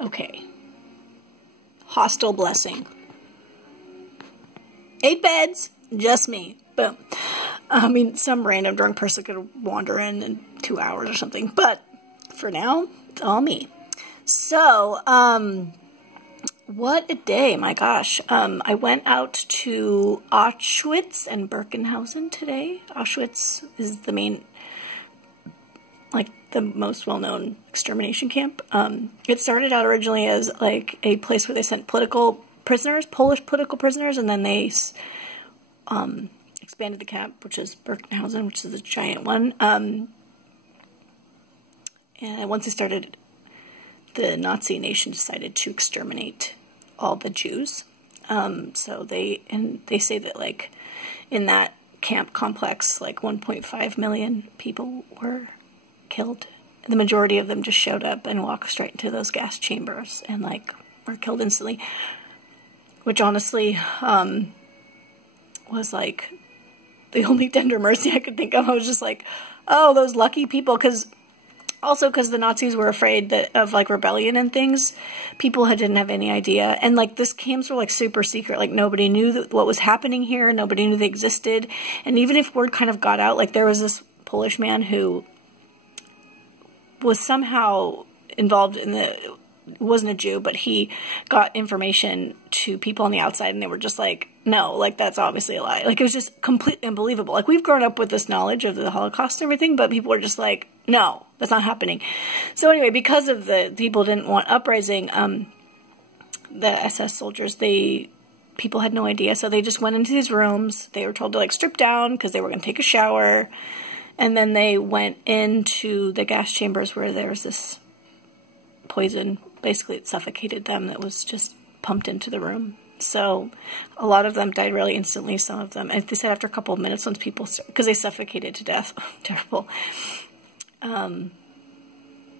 Okay. Hostel blessing. 8 beds, just me. Boom. I mean, some random drunk person could wander in 2 hours or something, but for now, it's all me. So, what a day, my gosh. I went out to Auschwitz and Birkenhausen today. Auschwitz is the main, like, the most well-known extermination camp. It started out originally as, like, a place where they sent political prisoners, Polish political prisoners, and then they expanded the camp, which is Birkenhausen, which is a giant one. And once they started, the Nazi nation decided to exterminate all the Jews. So they say that, like, in that camp complex, like 1.5 million people were killed. The majority of them just showed up and walked straight into those gas chambers and, like, were killed instantly. Which honestly, was, like, the only tender mercy I could think of. I was just like, oh, those lucky people, because the Nazis were afraid of, like, rebellion and things. People didn't have any idea. And, like, this camps were, like, super secret. Like, nobody knew what was happening here. Nobody knew they existed. And even if word kind of got out, like, there was this Polish man who was somehow involved in wasn't a Jew, but he got information to people on the outside, and they were just like, no, like, that's obviously a lie. Like, it was just completely unbelievable. Like, we've grown up with this knowledge of the Holocaust and everything, but people were just like, no, that's not happening. So anyway, because of the people didn't want uprising, the SS soldiers, people had no idea, so they just went into these rooms. They were told to, like, strip down because they were going to take a shower, and then they went into the gas chambers where there was this poison. Basically, it suffocated them. That was just pumped into the room. So a lot of them died really instantly. Some of them, and they said after a couple of minutes, once people, because they suffocated to death, terrible.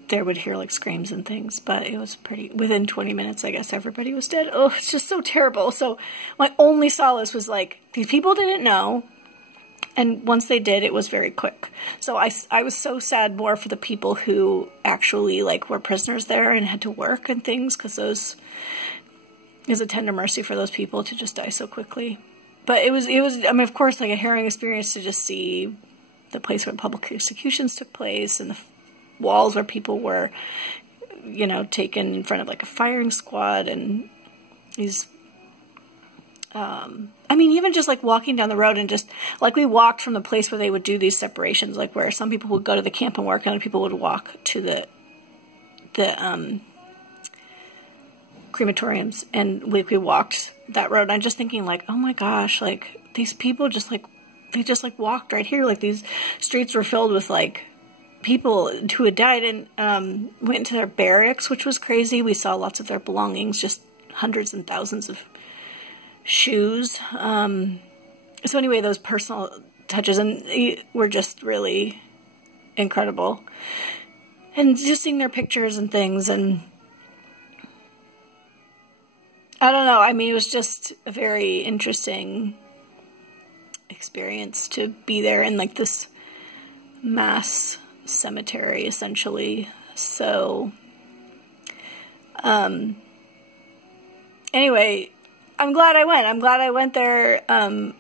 There would hear, like, screams and things, but it was within 20 minutes, I guess everybody was dead. Oh, it's just so terrible. So my only solace was, like, these people didn't know. And once they did, it was very quick. So I was so sad more for the people who actually, like, were prisoners there and had to work and things, because those is a tender mercy for those people to just die so quickly. But it was, I mean, of course, like, a harrowing experience to just see the place where public executions took place and the walls where people were, you know, taken in front of, like, a firing squad, and these... I mean, even just, like, walking down the road and just, like, we walked from the place where they would do these separations, like, where some people would go to the camp and work, and other people would walk to the crematoriums, and we walked that road, and I'm just thinking, like, oh my gosh, like, these people just, like, they just, like, walked right here, like, these streets were filled with, like, people who had died, and went into their barracks, which was crazy. We saw lots of their belongings, just hundreds and thousands of shoes. So anyway, those personal touches were just really incredible. And just seeing their pictures and things, and I don't know, I mean, it was just a very interesting experience to be there in, like, this mass cemetery, essentially. So, anyway, I'm glad I went. I'm glad I went there, and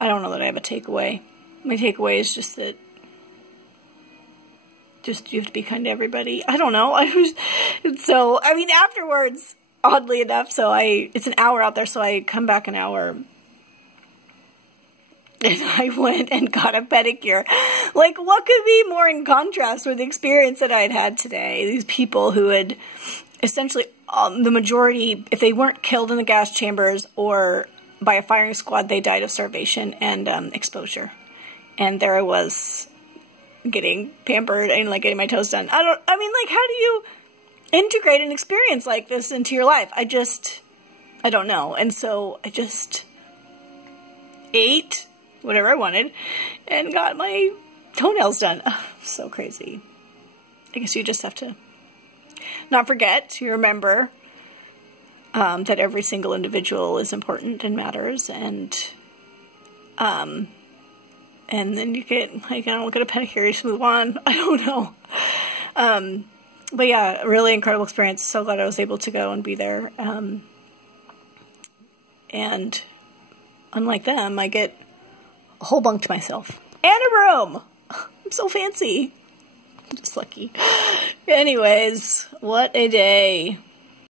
I don't know that I have a takeaway. My takeaway is just that you have to be kind to everybody. I don't know. So, I mean, afterwards, oddly enough, it's an hour out there, so I come back an hour, and I went and got a pedicure. Like, what could be more in contrast with the experience that I'd had today? These people who had essentially, the majority, if they weren't killed in the gas chambers or by a firing squad, they died of starvation and exposure. And there I was, getting pampered and, like, getting my toes done. I mean, like, how do you integrate an experience like this into your life? I don't know. And so I just ate whatever I wanted and got my toenails done. Oh, so crazy. I guess you just have to not forget to remember that every single individual is important and matters, and then you get, like, I don't get a pedicure, you just move on. I don't know. But yeah, really incredible experience. So glad I was able to go and be there. And unlike them, I get a whole bunk to myself. And a room! I'm so fancy. I'm just lucky. Anyways, what a day.